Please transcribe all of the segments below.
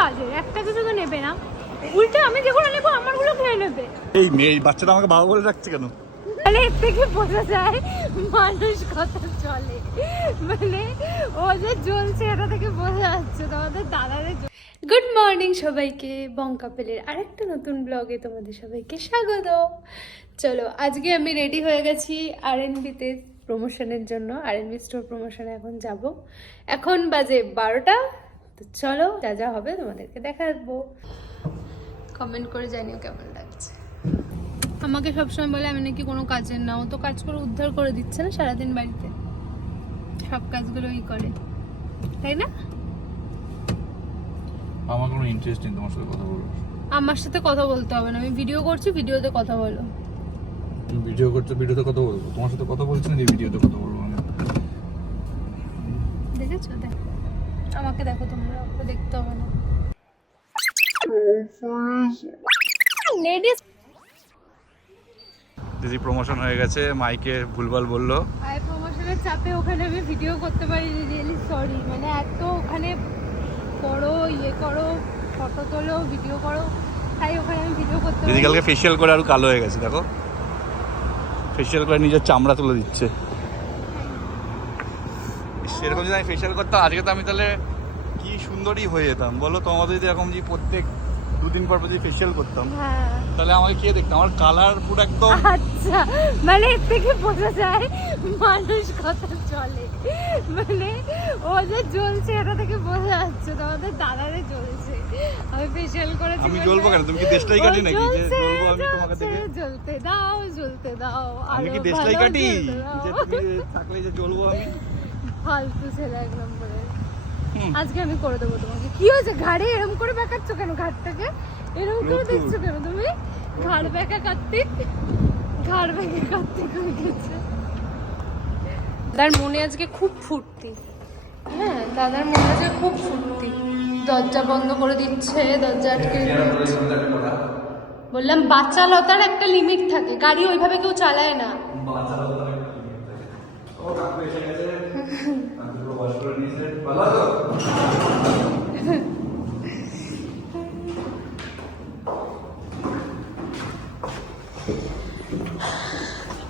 কাজের, একটা কিছু তো নেবে না, উল্টে আমি যেগুলো নেবো আমারগুলো খেয়ে নেবে। এই মেয়ে বাচ্চাটা আমাকে বাবা বলে রাখছে কেন? তাহলে এর থেকে বোঝা যায় মানুষ কত চলে, মানে ও যে জ্বলছে এটা থেকে বোঝা যাচ্ছে তোমাদের দাদাদের। গুড মর্নিং সবাইকে, বং কাপেলের আরেকটা নতুন ব্লগে তোমাদের সবাইকে স্বাগত। চলো আজকে আমি রেডি হয়ে গেছি আরএনবিতে প্রমোশনের জন্য, আরএনবি স্টোর প্রমোশনে এখন যাব। এখন বাজে 12টা, তো চলো যা যা হবে তোমাদেরকে দেখাবো। কমেন্ট করে জানিও কেমন লাগছে। আমাকে সবসময় বলে আমি নাকি কোনো কাজের না, ও তো কাজ করে উদ্ধার করে দিচ্ছে না সারাদিন বাড়িতে, সব কাজগুলোই করে, তাই না? আমার কোনো ইন্টারেস্ট নেই তোমার সাথে কথা বলবো। আমার সাথে কথা বলতে হবে না, আমি ভিডিও করছি, ভিডিওতে কথা বলো। তুমি ভিডিও করছো, ভিডিওতে কথা বলবো? তোমার সাথে কথা বলছি না যে ভিডিওতে কথা বলবো আমি। দেখেছো? দেখো আমাকে, দেখো তোমরা, আমাকে দেখতে হবে না। লেডিস দিদি প্রমোশন হয়ে গেছে, মাইকে ভুলভাল বললো। আই প্রমোশনের চাপে ওখানে আমি ভিডিও করতে পারিনি, রিয়েলি সরি। মানে এত ওখানে করো, ইয়ে করো, ফটো তোলো, ভিডিও করো, তাই ওখানে আমি ভিডিও করতে দিদি কালকে ফেসিয়াল করে আরো কালো হয়ে গেছে, দেখো ফেসিয়াল করে নিজের চামড়া তুলে দিচ্ছে। সেরকম যদি আমি ফেসিয়াল করতাম আজকে তো আমি তাহলে কি সুন্দরই হয়ে যেতাম বলো। তোমাদের যদি এরকম যদি প্রত্যেক দুদিন পর যদি ফেসিয়াল করতাম, হ্যাঁ তাহলে আমাকে কে দেখতাম? আমার কালার পুরো একদম। আচ্ছা, মানে এর থেকে বোঝা যায় মানুষ কত চলে, মানে ও যে জ্বলছে এটা থেকে বোঝা যাচ্ছে তোমাদের দাদাদের জ্বলছে। আমি ফেসিয়াল করেছি। আমি জ্বলবো কেন? তুমি কি দেশলাই কাটি নাকি যে জ্বলবো আমি তোমাকে দেখে? জ্বলতে দাও, জ্বলতে দাও। আমি কি দেশলাই কাটি যে তুমি থাকলে যে জ্বলবো আমি? ফালতু ছেলে এক নম্বরে। আজকে আমি করে দেবো তোমাকে। কি হয়েছে? ঘাড়ে এরম করে বেঁকাচ্ছ কেন? ঘাড়টাকে এরম করে দেখছো কেন তুমি? ঘাড় বেঁকা কার্তিক, ঘাড় বেঁকে কার্তিক হয়ে গেছে। দাদার মনে আজকে খুব ফুর্তি। হ্যাঁ, দাদার মনে আজকে খুব ফুর্তি। দরজা বন্ধ করে দিচ্ছে, দরজা আটকে দিচ্ছে। বললাম বাচ্চালতার একটা লিমিট থাকে, গাড়ি ওইভাবে কেউ চালায় না।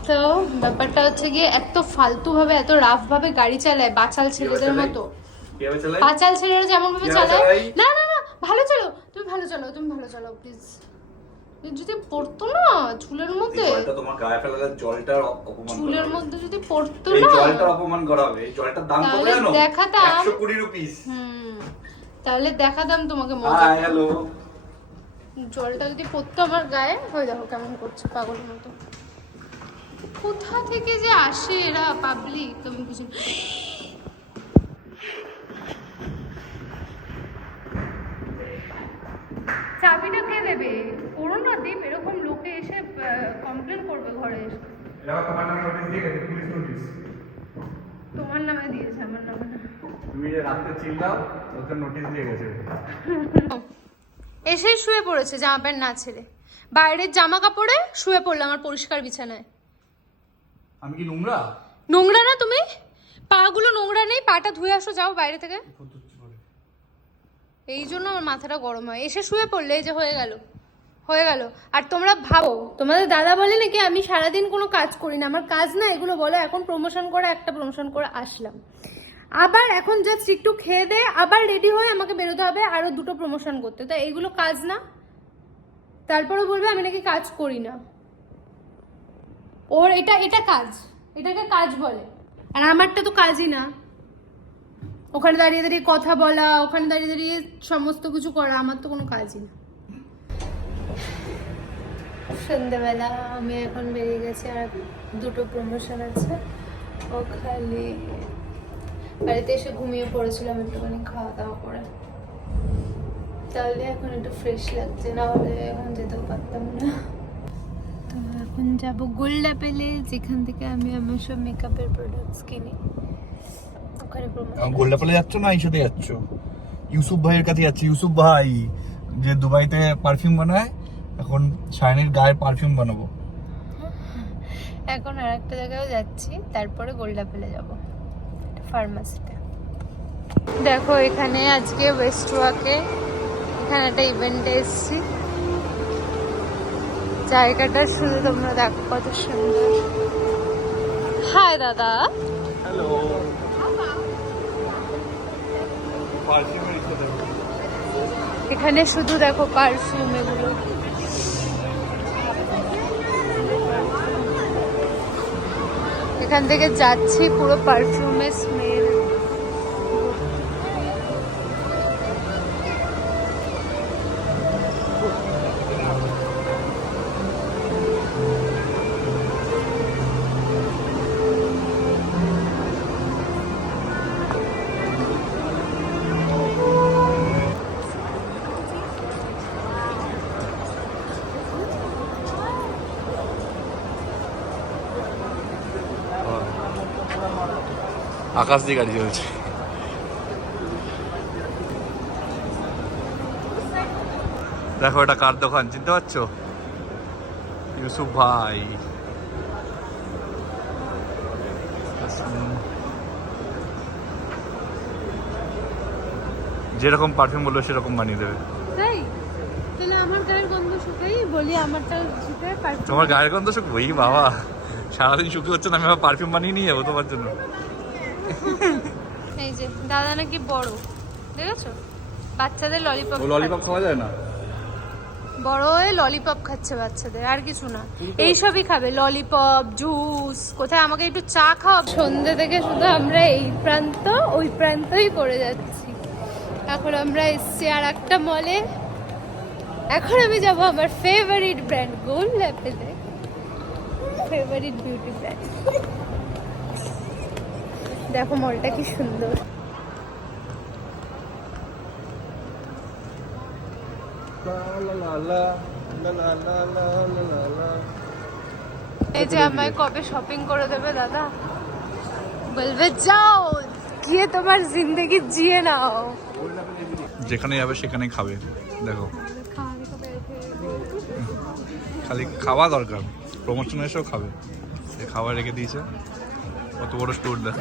তো ব্যাপারটা হচ্ছে গিয়ে এত ফালতু ভাবে, এত রাফ ভাবে গাড়ি চালায় বাচাল ছেলেদের মতো। বাচাল ছেলেরা যেমন ভাবে চালায়, না না না, ভালো চলো তুমি, ভালো চলো তুমি, ভালো চলো প্লিজ। যদি পড়তো না চুলের মধ্যে, তোমার গায়ে ফেলার জলটার অপমান, চুলের মধ্যে যদি পড়তো না, না, এই জলটার অপমান করা হবে। এই জলটার দাম কত জানো? দেখাতাম 120 রুপিস। তাহলে দেখাতাম তোমাকে মজা। Hi hello. জলটা যদি পড়তো আমার গায়ে, হয়ে দেখো কেমন করছে পাগলের মতো। কোথা থেকে যে আসে এরা পাবলিক, আমি বুঝি। চাবিটা কে দেবে? করোনা দ্বীপ, এরকম লোকে এসে কমপ্লেন করবে ঘরে এসে। তোমার নামে নোটিশ দিয়ে গেছে, পুলিশ নোটিশ। তোমার নামে দিয়েছে, আমার নামে না। তুমি যে রাতে চিল্লাও, ওকে নোটিশ দিয়ে গেছে। এসেই শুয়ে পড়েছে জামা প্যান্ট না ছেড়ে, বাইরের জামা কাপড়ে শুয়ে পড়লাম আমার পরিষ্কার বিছানায়। আমি কি নোংরা? নোংরা না তুমি? পাগুলো নোংরা নেই? পাটা ধুয়ে আসো, যাও বাইরে থেকে। এই জন্য আমার মাথাটা গরম হয়। এসে শুয়ে পড়লে এই যে হয়ে গেল, হয়ে গেল। আর তোমরা ভাবো, তোমাদের দাদা বলে নাকি আমি সারাদিন কোনো কাজ করি না। আমার কাজ না এগুলো বলো। এখন প্রমোশন করে, একটা প্রমোশন করে আসলাম, আবার এখন জাস্ট একটু খেয়ে দে, আবার রেডি হয়ে আমাকে বেরোতে হবে আরো 2টো প্রমোশন করতে। তো এইগুলো কাজ না? তারপরে বলবে আমি নাকি কাজ করি না। ওর এটা কাজ, এটাকে কাজ বলে। আর আমারটা তো কাজই না। ওখানে দাঁড়িয়ে দাঁড়িয়ে কথা বলা, ওখানে দাঁড়িয়ে দাঁড়িয়ে সমস্ত কিছু করা, আমার তো কোনো কাজই না। সন্ধ্যেবেলা আমি এখন বেরিয়ে গেছি, আর 2টো প্রমোশন আছে। ও খালি বাড়িতে এসে ঘুমিয়ে পড়েছিলাম একটুখানি খাওয়া দাওয়া করে, তাহলে এখন একটু ফ্রেশ লাগছে, না হলে এখন যেতেও পারতাম না। তো এখন যাব গোল্ডাপেলে, যেখান থেকে আমি আমার সব মেকআপের প্রোডাক্টস কিনি। ওখানে গোল্ডাপেলে যাচ্ছ না এই সাথে যাচ্ছ? ইউসুফ ভাইয়ের কাছে যাচ্ছি। ইউসুফ ভাই যে দুবাইতে পারফিউম বানায়, এখন শাইনের গায়ে পারফিউম বানাবো। এখন আর একটা জায়গায় যাচ্ছি, তারপরে গোল্ডাপেলে যাব, ফার্মাসিতে। দেখো এখানে আজকে ওয়েস্টওয়াকে এখানে একটা ইভেন্টে এসেছি, জায়গাটা শুধু তোমরা দেখো কত সুন্দর। হাই দাদা। হ্যালো। পারফিউমের ইচ্ছে দেখো। এখানে শুধু দেখো পারফিউম এগুলো। এখান থেকে যাচ্ছি পুরো পারফিউমের স্মেল। আকাশ দিয়ে গাড়ি চলছে। দেখো এটা কার দোকান চিনতে পারছো? ইউসুফ ভাই। যেরকম পারফিউম বললো সেরকম বানিয়ে দেবে। তাই তাহলে আমার গায়ের গন্ধ শুকাই বলি, আমারটা শুকায় পারফিউম। তোমার গায়ের গন্ধ শুকবো? এই বাবা, সারাদিন শুকিয়ে হচ্ছে না, আমি আবার পারফিউম বানিয়ে নিয়ে যাবো তোমার জন্য। এই যে দাদা নাকি বড়, দেখেছো? বাচ্চাদের ললিপপ। ললিপপ খাওয়া যায় না? বড় হয়ে ললিপপ খাচ্ছে বাচ্চাদের, আর কিছু না। এইসবই খাবে, ললিপপ, জুস। কোথায় আমাকে একটু চা খাওয়া। সন্ধ্যে থেকে শুধু আমরা এই প্রান্ত ওই প্রান্তই করে যাচ্ছি। এখন আমরা এসছি আর একটা মলে। এখন আমি যাব আমার ফেভারিট ব্র্যান্ড গোল্ড অ্যাপেলে, ফেভারিট বিউটি ব্র্যান্ড। দেখো মলটা কি সুন্দর। এই যে আমায় কবে শপিং করে দেবে দাদা? বলবে যাও গিয়ে তোমার জিন্দেগি জিয়ে নাও। যেখানে যাবে সেখানেই খাবে। দেখো খালি খাওয়া দরকার, প্রমোশন এসেও খাবে। সে খাবার রেখে দিয়েছে, কত বড় স্টোর দেখ।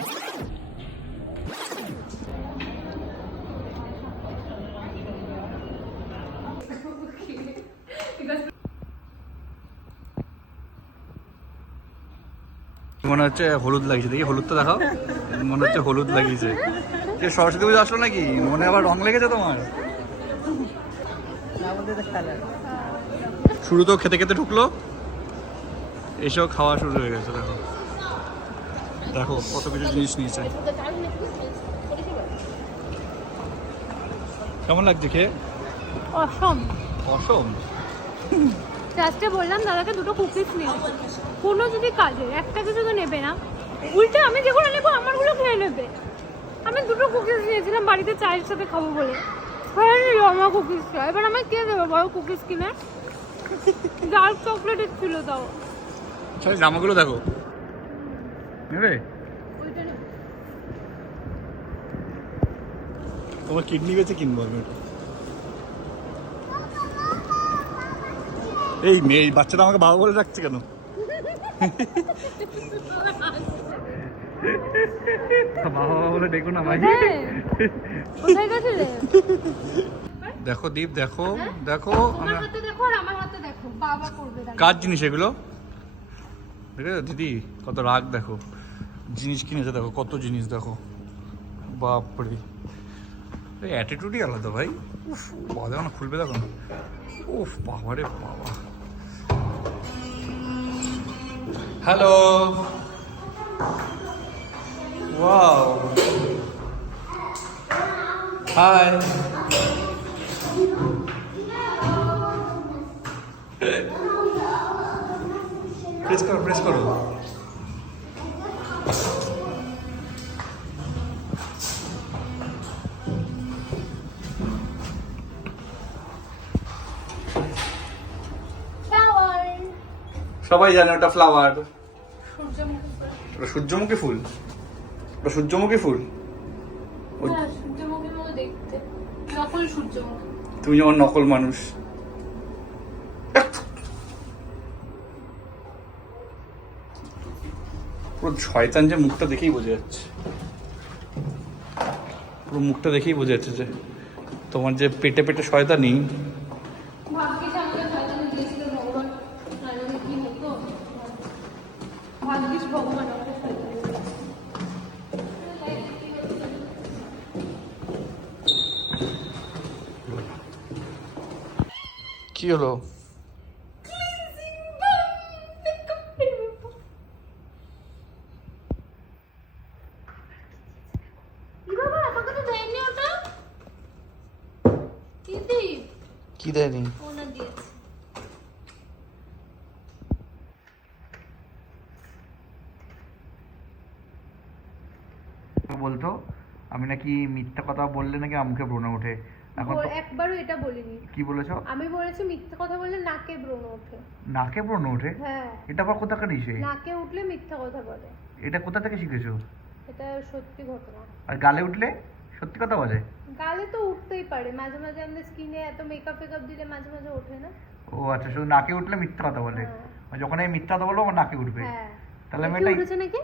মনে হচ্ছে হলুদ লাগিয়েছে, দেখি হলুদটা দেখাও। মনে হচ্ছে হলুদ লাগিয়েছে। যে সরস্বতী পুজো আসলো নাকি, মনে আবার রং লেগেছে তোমার? শুরু তো খেতে খেতে ঢুকলো, এসব খাওয়া শুরু হয়ে গেছে। দেখো দেখো কত কিছু জিনিস নিয়েছে। কেমন লাগছে খেয়ে? অসম। অসম। লাস্টে বললাম দাদাকে দুটো কুকিজ নিয়ে, কোনো যদি কাজে একটা কিছু তো নেবে না, উল্টে আমি যেগুলো নেবো আমারগুলো খেয়ে নেবে। আমি দুটো কুকিজ নিয়েছিলাম বাড়িতে চায়ের সাথে খাবো বলে, আমার কুকিজটা এবার আমায় কে দেবে বড় কুকিজ কিনে? ডার্ক চকলেটের ছিল তাও। জামাগুলো দেখো নেবে? তোমার কিডনি বেঁচে কিনবো আমি। এই মেয়ে বাচ্চাটা আমাকে বাবা বলে রাখছে কেন? বাবা বলে ডেকো না ভাই। দেখো দীপ, দেখো দেখো আমার হাতে দেখো আর আমার হাতে দেখো, বাবা করবে। কার জিনিস এগুলো? দেখো দিদি কত রাগ, দেখো জিনিস কিনেছে, দেখো কত জিনিস, দেখো বাপরে। এই অ্যাটিটিউডই আলাদা ভাই। উফ বাবা, দেখো না খুলবে, দেখো না। উফ বাবা রে বাবা। Hello, wow, hi. প্রেস করো, প্রেস করো। সবাই জানে ওটা ফ্লাওয়ার। ওটা সূর্যমুখী ফুল। ওটা সূর্যমুখী ফুল। সূর্যমুখীর মতো দেখতে, নকল সূর্যমুখী। তুমি যেমন নকল মানুষ। পুরো শয়তান, যে মুখটা দেখেই বোঝা যাচ্ছে, পুরো মুখটা দেখেই বোঝা যাচ্ছে যে তোমার যে পেটে পেটে শয়তানি, ভাগ্যিস আমাকে শয়তানি দিয়েছিল ভগবান, নাহলে কি হতো। ভাগ্যিস ভগবান আমাকে শয়তানি দিয়েছিল। কি হলো? কি দেয়নি? বলতো আমি নাকি মিথ্যা কথা বললে নাকি মুখে ব্রণ ওঠে। এখন তো একবারও এটা বলিনি। কি বলেছো? আমি বলেছি মিথ্যা কথা বললে নাকে ব্রণ ওঠে। নাকে ব্রণ ওঠে? হ্যাঁ। এটা আবার কোথাকার ইসে? নাকে উঠলে মিথ্যা কথা বলে। এটা কোথা থেকে শিখেছো? এটা সত্যি ঘটনা। আর গালে উঠলে সত্যি কথা বলে? গালে তো উঠতেই পারে, মাঝে মাঝে আমাদের স্কিনে এত মেকআপ ফেকআপ দিলে মাঝে মাঝে ওঠে না। ও আচ্ছা, শুধু নাকে উঠলে মিথ্যা কথা বলে। আর যখন আমি মিথ্যা কথা বলবো আমার নাকে উঠবে। হ্যাঁ। তাহলে আমি এটাই উঠেছে নাকি?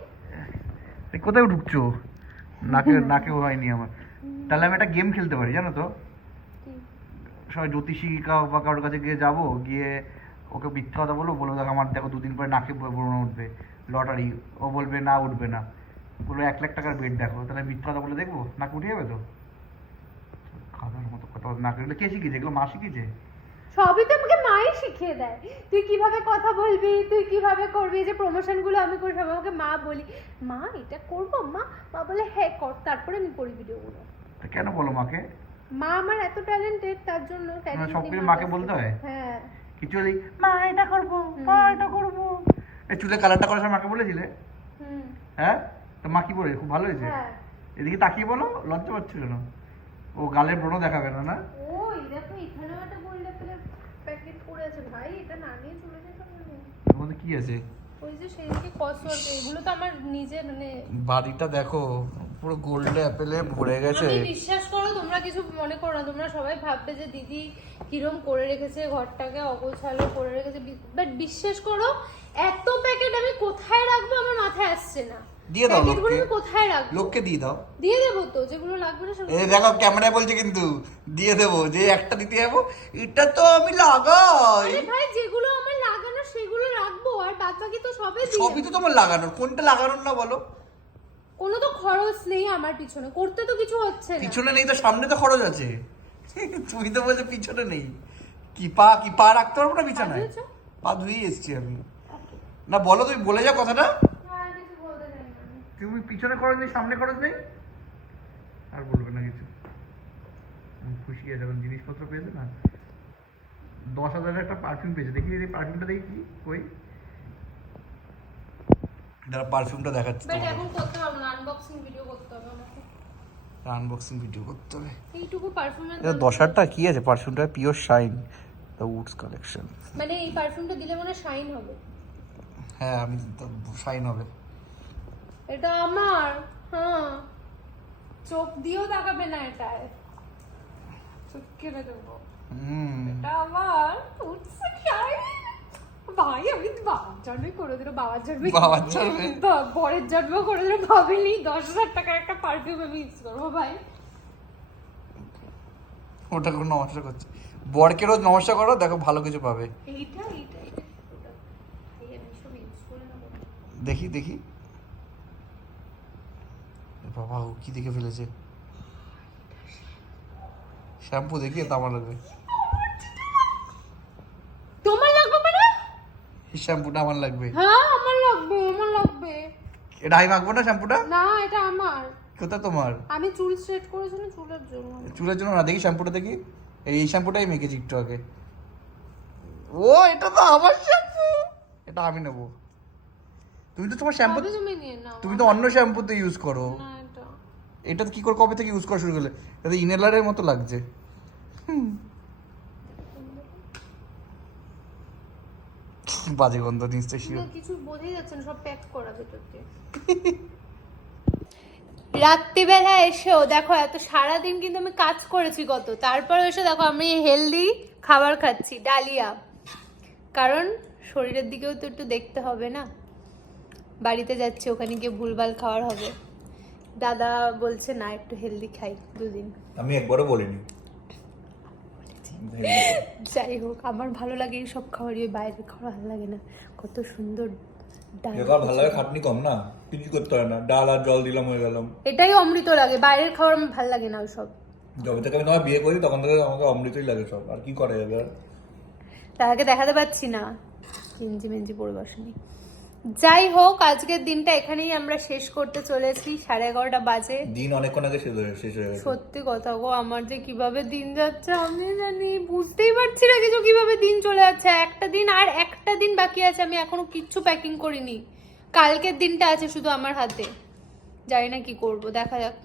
কোথায় ঢুকছো? নাকে নাকেও হয়নি আমার। তাহলে আমি একটা গেম খেলতে পারি, জানো তো? সবাই জ্যোতিষী বা কারোর কাছে গিয়ে যাবো, গিয়ে ওকে মিথ্যা কথা বলবো, বলবো দেখো আমার দেখো 2 দিন পরে নাকে ব্রণ উঠবে, লটারি। ও বলবে না উঠবে না, বলবো 1 লাখ টাকার বেড দেখো। তাহলে মিথ্যা কথা বলে দেখবো নাকে উঠে যাবে তো? খাদার মতো কথা বলতে নাকে উঠলে কে শিখিয়েছে? এগুলো মা শিখিয়েছে? সবই তো আমাকে মাই শিখিয়ে দেয়। তুই কিভাবে কথা বলবি, তুই কিভাবে করবি, যে প্রমোশন গুলো আমি করি সব আমাকে মা বলি, মা এটা করবো, মা মা বলে হ্যাঁ কর, তারপরে আমি করি ভিডিওগুলো। তা কেন বলো মাকে? মা আমার এত ট্যালেন্টেড, তার জন্য সবকিছু মাকে বলতে হয়? হ্যাঁ। কিছু হলেই মা এটা করবো, মা এটা করবো। এই চুলের কালারটা করার সময় মাকে বলেছিলে? হ্যাঁ, তো মা কি বলে? খুব ভালো হয়েছে? এদিকে তাকিয়ে বলো, লজ্জা পাচ্ছ কেন? ও গালের ব্রণ দেখাবে না? না ওই দেখো এখানেও একটা গোল্ড অ্যাপেলের প্যাকেট পড়ে আছে ভাই, এটা না নিয়ে চলে যেতে হবে। এর মধ্যে কি আছে? ওই যে সেদিকে কসওয়ার্ক, এগুলো তো আমার নিজের মানে বাড়িটা দেখো পুরো গোল্ড অ্যাপেলে ভরে গেছে। আমি বিশ্বাস করো, তোমরা কিছু মনে করো না, তোমরা সবাই ভাববে যে দিদি কিরম করে রেখেছে ঘরটাকে, অগোছালো করে রেখেছে, বাট বিশ্বাস করো এত প্যাকেট আমি কোথায় রাখবো আমার মাথায় আসছে না। দিয়ে দাও লোককে। আমি কোথায় রাখবো? লোককে দিয়ে দাও। দিয়ে দেবো তো, যেগুলো লাগবে না সেগুলো। এই দেখো ক্যামেরায় বলছে কিন্তু দিয়ে দেবো, যে একটা দিতে যাবো এটা তো আমি লাগাই। আরে ভাই যেগুলো আমার লাগানো সেগুলো রাখবো, আর বাদ বাকি তো সবই দিয়ে সবই তো তোমার লাগানোর, কোনটা লাগানোর না বলো? কোনো তো খরচ নেই আমার পিছনে, করতে তো কিছু হচ্ছে না। পিছনে নেই তো সামনে তো খরচ আছে। তুমি তো বলছো পিছনে নেই। কি পা রাখতে পারবো না বিছানায়? পা ধুয়ে এসছি আমি। না বলো, তুমি বলে যাও কথাটা। তুমি পিছনে খরচ নেই, সামনে খরচ নেই, আর বলবে না কিছু। খুশি আছে যখন জিনিসপত্র পেয়েছে না। 10,000 একটা পারফিউম পেয়েছে। দেখি এই পারফিউমটা দেখি কই। দাঁড়া পারফিউমটা দেখাচ্ছি। বাট এখন করতে পারবো না, আনবক্সিং ভিডিও করতে হবে আমাকে। আনবক্সিং ভিডিও করতে হবে। এইটুকু পারফিউমের এটা 10,000 কি আছে? পারফিউমটা pure shine, the woods collection. মানে এই পারফিউমটা দিলে মনে শাইন হবে। হ্যাঁ, আমি শাইন হবে। এটা আমার, হ্যাঁ, চোখ দিয়েও তাকাবে না এটায়, চোখ কেটে দেবো। এটা আমার উঠছে শাইন। ভাই আমি বাবার জন্মই করে দিল, বাবার জন্মে বরের জন্ম করে দিল, ভাবিনি 10,000 টাকার একটা পারফিউম আমি ইউজ করবো ভাই। ওটা কোনো নমস্কার করছে, বরকে রোজ নমস্কার করো, দেখো ভালো কিছু পাবে। এইটা এইটা ওটা ভাই আমি সব ইউজ করে নেবো। দেখি দেখি। বাবা ও কি দেখে ফেলেছে? শ্যাম্পু দেখি, তো আমার লাগবে। তোমার লাগবে মানে? এই শ্যাম্পুটা আমার লাগবে। হ্যাঁ আমার লাগবে, আমার লাগবে। এটা আমি মাখবো না শ্যাম্পুটা? না এটা আমার। কোথা তোমার? আমি চুল স্ট্রেট করেছিলাম চুলের জন্য। চুলের জন্য না, দেখি শ্যাম্পুটা দেখি। এই শ্যাম্পুটাই মেখেছি একটু আগে। ও এটা তো আমার শ্যাম্পু, এটা আমি নেবো। তুমি তো তোমার শ্যাম্পু, তুমি নিয়ে নাও। তুমি তো অন্য শ্যাম্পু তো ইউজ করো। না এটা এটা কি করে কবে থেকে ইউজ করা শুরু করলে? এটা ইনহেলারের মতো লাগছে। বাজে গন্ধ নিশ্চয়ই। কিছু বোঝাই যাচ্ছে না, সব প্যাক করা ভেতর দিয়ে। রাত্রিবেলা এসেও দেখো, এত সারাদিন কিন্তু আমি কাজ করেছি কত, তারপর এসে দেখো আমি হেলদি খাবার খাচ্ছি, ডালিয়া। কারণ শরীরের দিকেও তো একটু দেখতে হবে না, বাড়িতে যাচ্ছি ওখানে গিয়ে ভুলভাল খাওয়ার হবে। দাদা বলছে না একটু হেলদি খাই 2 দিন। আমি একবারও বলিনি। যাই হোক, আমার ভালো লাগে এই সব খাবারই, ওই বাইরের খাবার ভালো লাগে না। কত সুন্দর ডাল, এবার ভালো লাগে, খাটনি কম না, কিছু করতে হয় না, ডাল আর জল দিলাম হয়ে গেলাম। এটাই অমৃত লাগে, বাইরের খাবার আমার ভালো লাগে না ওইসব। যবে থেকে আমি তোমার বিয়ে করি তখন থেকে আমাকে অমৃতই লাগে সব, আর কি করা যাবে আর। তাকে দেখাতে পাচ্ছি না, গেঞ্জি মেঞ্জি পরে বসেনি। যাই হোক, আজকের দিনটা এখানেই আমরা শেষ করতে চলেছি, 11:30 বাজে। দিন অনেকক্ষণ আগে শেষ হয়ে গেছে। সত্যি কথা গো, আমার যে কিভাবে দিন যাচ্ছে আমি জানি, বুঝতেই পারছি না কিছু, কিভাবে দিন চলে যাচ্ছে। একটা দিন বাকি আছে, আমি এখনো কিচ্ছু প্যাকিং করিনি। কালকের দিনটা আছে শুধু আমার হাতে, জানি না কি করব, দেখা যাক।